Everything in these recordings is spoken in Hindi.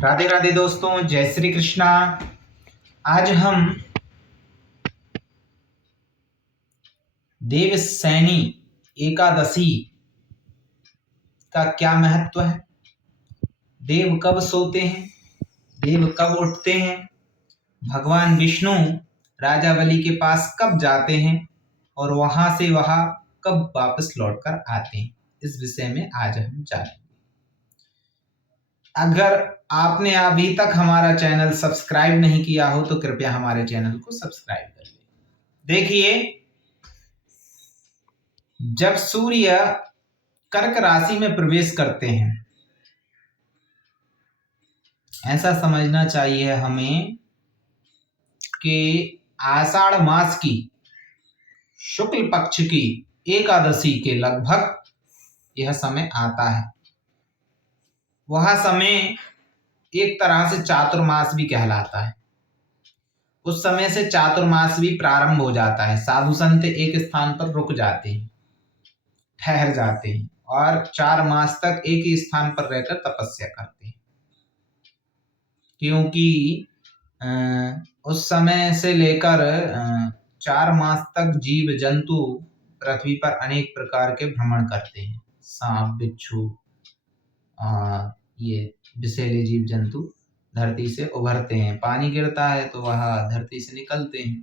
राधे राधे दोस्तों, जय श्री कृष्णा। आज हम देवशयनी एकादशी का क्या महत्व है, देव कब सोते हैं, देव कब उठते हैं, भगवान विष्णु राजा बलि के पास कब जाते हैं और वहां से वहां कब वापस लौटकर आते हैं, इस विषय में आज हम जानेंगे। अगर आपने अभी तक हमारा चैनल सब्सक्राइब नहीं किया हो तो कृपया हमारे चैनल को सब्सक्राइब कर लें। देखिए, जब सूर्य कर्क राशि में प्रवेश करते हैं, ऐसा समझना चाहिए हमें कि आषाढ़ मास की शुक्ल पक्ष की एकादशी के लगभग यह समय आता है। वह समय एक तरह से चातुर्मास भी कहलाता है। उस समय से चातुर्मास भी प्रारंभ हो जाता है। साधु संत एक स्थान पर रुक जाते हैं, ठहर जाते हैं और 4 मास तक एक ही स्थान पर रहकर तपस्या करते हैं, क्योंकि उस समय से लेकर 4 मास तक जीव जंतु पृथ्वी पर अनेक प्रकार के भ्रमण करते हैं। सांप, बिच्छू, ये विषैले जीव जंतु धरती से उभरते हैं। पानी गिरता है तो वह धरती से निकलते हैं।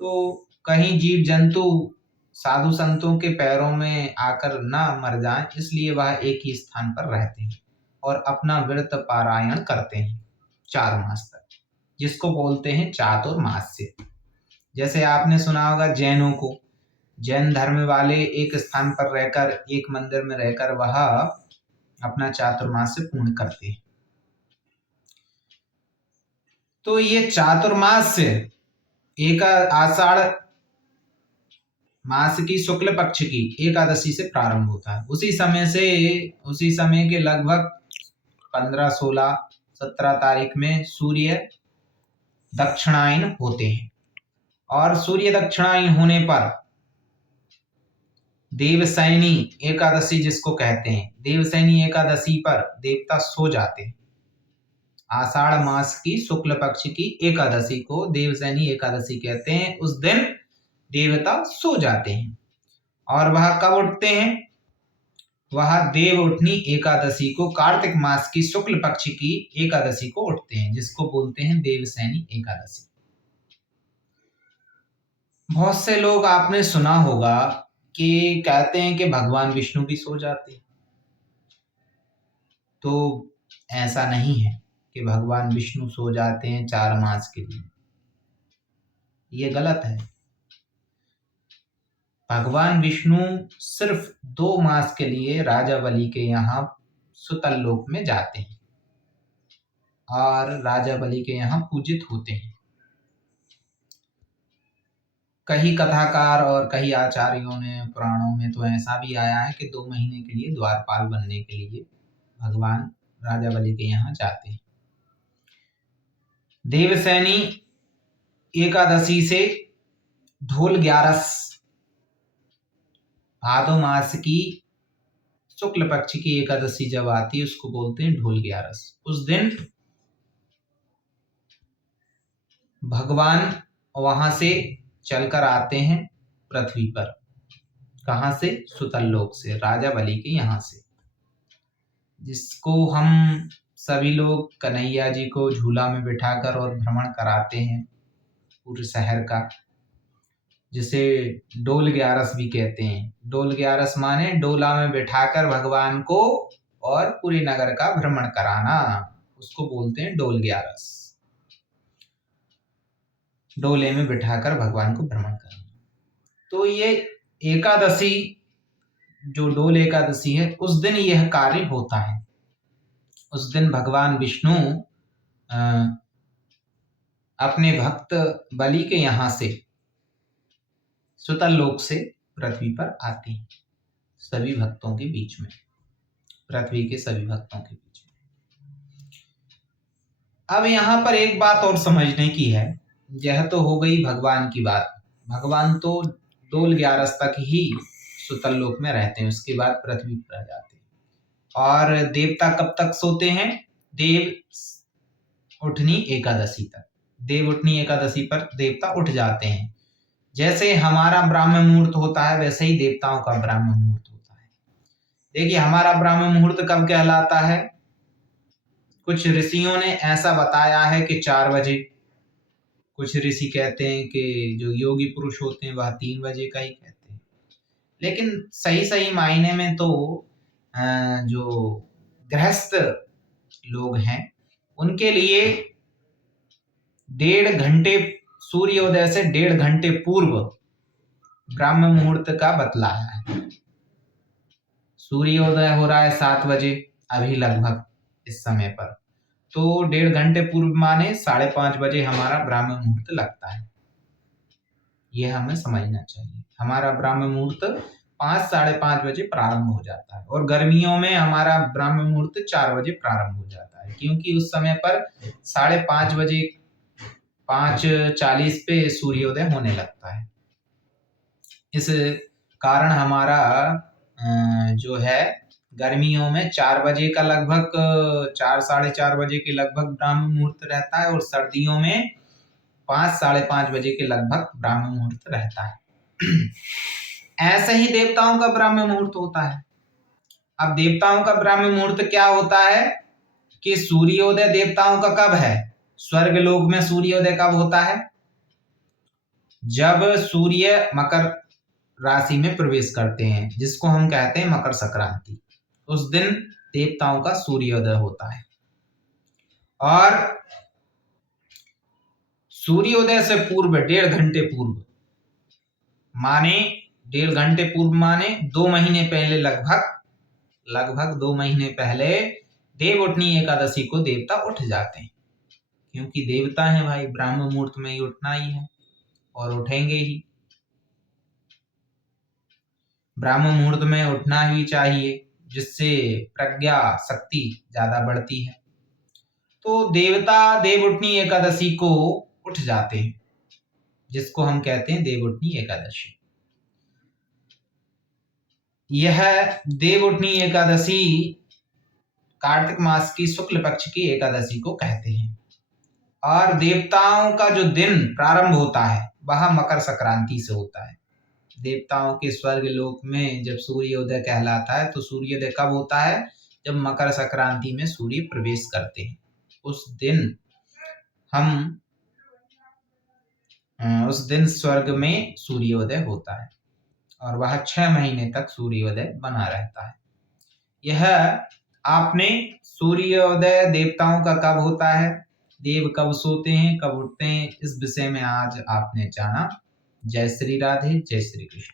तो कहीं जीव जंतु साधु संतों के पैरों में आकर न मर जाएं, इसलिए वह एक ही स्थान पर रहते हैं और अपना व्रत पारायण करते हैं 4 मास तक, जिसको बोलते हैं चातुर्मास्य। जैसे आपने सुना होगा जैनों को, जैन धर्म वाले एक स्थान पर रहकर, एक मंदिर में रहकर वह अपना चातुर्मास्य पूर्ण करते हैं। तो ये चातुर्मास्य आषाढ़ मास की शुक्ल पक्ष की एकादशी से प्रारंभ होता है। उसी समय के लगभग 15, 16, 17 तारीख में सूर्य दक्षिणायन होते हैं और सूर्य दक्षिणायन होने पर देवशयनी एकादशी जिसको कहते हैं, देवशयनी एकादशी पर देवता सो जाते हैं। आषाढ़ मास की शुक्ल पक्ष की एकादशी को देवशयनी एकादशी कहते हैं। उस दिन देवता सो जाते हैं और वह कब उठते हैं? वह देव उठनी एकादशी को, कार्तिक मास की शुक्ल पक्ष की एकादशी को उठते हैं, जिसको बोलते हैं देवशयनी एकादशी। बहुत से लोग आपने सुना होगा कि कहते हैं कि भगवान विष्णु भी सो जाते हैं। तो ऐसा नहीं है कि भगवान विष्णु सो जाते हैं 4 मास के लिए, ये गलत है। भगवान विष्णु सिर्फ 2 मास के लिए राजा बलि के यहाँ सुतल लोक में जाते हैं और राजा बलि के यहाँ पूजित होते हैं। कई कथाकार और कई आचार्यों ने, पुराणों में तो ऐसा भी आया है कि 2 महीने के लिए द्वारपाल बनने के लिए भगवान राजा बलि के यहाँ जाते हैं। देवशयनी एकादशी से ढोल 11, भादो मास की शुक्ल पक्ष की एकादशी जब आती है, उसको बोलते हैं ढोल 11। उस दिन भगवान वहां से चलकर आते हैं पृथ्वी पर। कहां से? सुतल लोक से, राजा बलि के यहाँ से, जिसको हम सभी लोग कन्हैया जी को झूला में बिठाकर और भ्रमण कराते हैं पूरे शहर का, जिसे डोल 11 भी कहते हैं। डोल 11 माने डोला में बिठाकर भगवान को और पूरे नगर का भ्रमण कराना, उसको बोलते हैं डोल 11। डोले में बिठाकर भगवान को भ्रमण करना। तो ये एकादशी जो डोल एकादशी है, उस दिन यह कार्य होता है। उस दिन भगवान विष्णु अपने भक्त बलि के यहाँ से, सुतल लोक से पृथ्वी पर आते हैं, सभी भक्तों के बीच में, पृथ्वी के सभी भक्तों के बीच में। अब यहाँ पर एक बात और समझने की है। यह तो हो गई भगवान की बात। भगवान तो डोल 11 तक ही सुतल लोक में रहते हैं, उसके बाद पृथ्वी पर आ जाते हैं। और देवता कब तक सोते हैं? देव उठनी एकादशी तक। देव उठनी एकादशी पर देवता उठ जाते हैं। जैसे हमारा ब्राह्म मुहूर्त होता है वैसे ही देवताओं का ब्राह्म मुहूर्त होता है। देखिए हमारा ब्राह्म मुहूर्त कब कहलाता है? कुछ ऋषियों ने ऐसा बताया है कि 4 बजे, कुछ ऋषि कहते हैं कि जो योगी पुरुष होते हैं वह 3 बजे का ही कहते हैं। लेकिन सही मायने में तो जो गृहस्थ लोग हैं उनके लिए 1.5 घंटे, सूर्योदय से 1.5 घंटे पूर्व ब्राह्म मुहूर्त का बतलाया है। सूर्योदय हो रहा है 7 बजे अभी लगभग इस समय पर, तो 1.5 घंटे पूर्व माने 5:30 बजे हमारा ब्राह्म मुहूर्त लगता है। यह हमें समझना चाहिए। हमारा ब्राह्म मुहूर्त 5, 5:30 बजे प्रारंभ हो जाता है और गर्मियों में हमारा ब्राह्म मुहूर्त 4 बजे प्रारंभ हो जाता है, क्योंकि उस समय पर 5:30 बजे 5:40 पे सूर्योदय होने लगता है। इस कारण हमारा जो है गर्मियों में 4 बजे का लगभग 4, 4:30 बजे के लगभग ब्राह्म मुहूर्त रहता है और सर्दियों में 5, 5:30 बजे के लगभग ब्राह्म मुहूर्त रहता है। ऐसे ही देवताओं का ब्राह्म मुहूर्त होता है। अब देवताओं का ब्राह्म मुहूर्त क्या होता है कि सूर्योदय देवताओं का कब है? स्वर्ग लोक में सूर्योदय कब होता है? जब सूर्य मकर राशि में प्रवेश करते हैं, जिसको हम कहते हैं मकर संक्रांति। उस दिन देवताओं का सूर्योदय होता है और सूर्योदय से पूर्व 1.5 घंटे पूर्व माने 1.5 घंटे पूर्व माने 2 महीने पहले, लगभग 2 महीने पहले देवउठनी एकादशी को देवता उठ जाते हैं, क्योंकि देवता हैं भाई, ब्राह्म मुहूर्त में ही उठना ही है और उठेंगे ही। ब्राह्म मुहूर्त में उठना ही चाहिए, जिससे प्रज्ञा शक्ति ज्यादा बढ़ती है। तो देवता देवउठनी एकादशी को उठ जाते हैं, जिसको हम कहते हैं देवउठनी एकादशी। यह देवउठनी एकादशी कार्तिक मास की शुक्ल पक्ष की एकादशी को कहते हैं और देवताओं का जो दिन प्रारंभ होता है वह मकर संक्रांति से होता है। देवताओं के स्वर्ग लोक में जब सूर्योदय कहलाता है तो सूर्योदय कब होता है? जब मकर संक्रांति में सूर्य प्रवेश करते हैं। उस दिन स्वर्ग में सूर्योदय होता है और वह 6 महीने तक सूर्योदय बना रहता है। यह आपने सूर्योदय देवताओं का कब होता है, देव कब सोते हैं, कब उठते हैं, इस विषय में आज आपने जाना। जय श्री राधे, जय श्री कृष्ण।